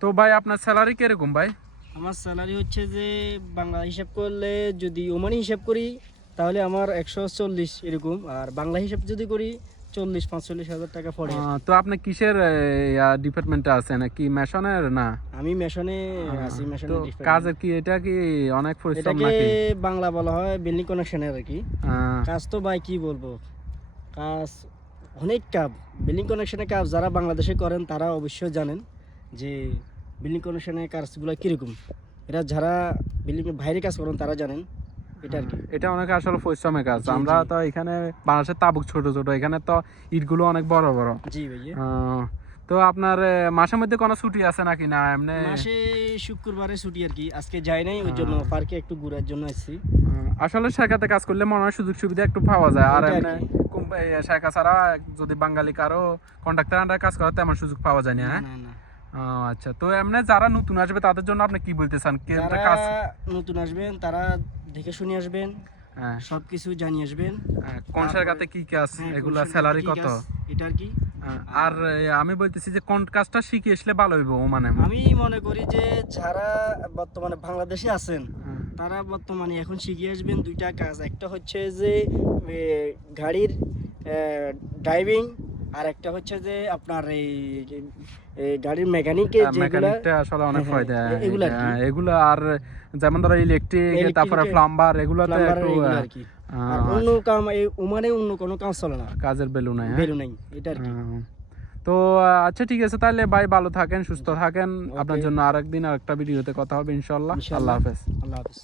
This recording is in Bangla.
তো ভাই আপনার স্যালারি কিরকম ভাই? আমার স্যালারি হচ্ছে যে বাংলা হিসাব করলে, যদি ওমানি হিসাব করি তাহলে আমার 140 এরকম, আর বাংলা হিসাব যদি করি 40-45 হাজার টাকা পড়ে আর কি। তো আপনি কিসের ডিপার্টমেন্টে আছেন, কি মেশনের না? আমি মেশনে আছি, তো মেশনের কাজের কি এটা কি অনেক পরিশ্রম এটাকে নাকি? বাংলা বলা হয় বিল্ডিং কানেকশনের আর কি। আহ, কাজ তো ভাই কি বলবো, কাজ অনেক কাজ। বিল্ডিং কানেকশনের কাজ যারা বাংলাদেশে করেন তারা অবশ্যই জানেন যে বিল্ডিং কানেকশনের কাজগুলো কীরকম। এরা যারা বিল্ডিং বাইরে কাজ করেন তারা জানেন এটা আর কি। এটা অনেক আসলে পরিশ্রমের কাজ। জি, আমরা জি। তো এখানে বাংলাদেশের তাবুক ছোট ছোট, এখানে তো ইটগুলো অনেক বড় বড়। জি ভাইয়া। আহ, তো আপনার মাসের মধ্যে কোনো ছুটি আছে নাকি না এমনি? মাসে শুক্রবারে ছুটি আর কি, আজকে যাই নাই, ওই জন্য পার্কে একটু ঘোরার জন্য আসছি। আসলে শেখাতে কাজ করলে মনে হয় সুযোগ সুবিধা একটু পাওয়া যায়, আর ওইটা আর এমনি কি। শেখা ছাড়া যদি বাঙালি কারো কন্ট্রাক্টর আন্ডারে কাজ করে তেমন সুযোগ পাওয়া যায় না, না হ্যাঁ? না না, আচ্ছা, তো এমনি যারা নতুন আসবে তাদের জন্য আপনি কি বলতে চান? যারা কাজ নতুন আসবেন তারা দেখে শুনে আসবেন, হ্যাঁ, সবকিছু জানিয়ে আসবেন। কোন জায়গাতে কি কাজ, হ্যাঁ, এগুলা কোন স্যালারি কি কত? কাজ, এটা আর কি। আর আমি বলতেছি যে কোন কাজটা শিখে আসলে ভালো হইব মানে। আমি মনে করি যে যারা বর্তমানে বাংলাদেশে আছেন তারা বর্তমানে এখন শিখে আসবেন দুইটা কাজ। একটা হচ্ছে যে গাড়ির ড্রাইভিং, আর একটা হচ্ছে যে আপনার এই গাড়ির মেকানিকের যেগুলা। মেকানিকটা আসলে অনেক হ্যাঁ, ফায়দা এগুলো আর কি। এগুলা। আর যেমন ধরো ইলেকট্রিক, তারপরে প্লাম্বার, এগুলাতে প্লাম্বার একটু এগুলো আর কি। আর অন্য কাম এই ওমানে অন্য কোনো কাজ চলে না, কাজের বেলু নাই, হ্যাঁ? বেরো নাই, এটা আর কি। তো আচ্ছা, ঠিক আছে তাহলে ভাই, ভালো থাকেন, সুস্থ থাকেন। আপনার ওকে, জন্য আরেকদিন আরেকটা ভিডিওতে কথা হবে ইনশাল্লাহ। আল্লাহ ইনশাআল্লাহ। হাফেজ। আল্লাহ হাফেজ।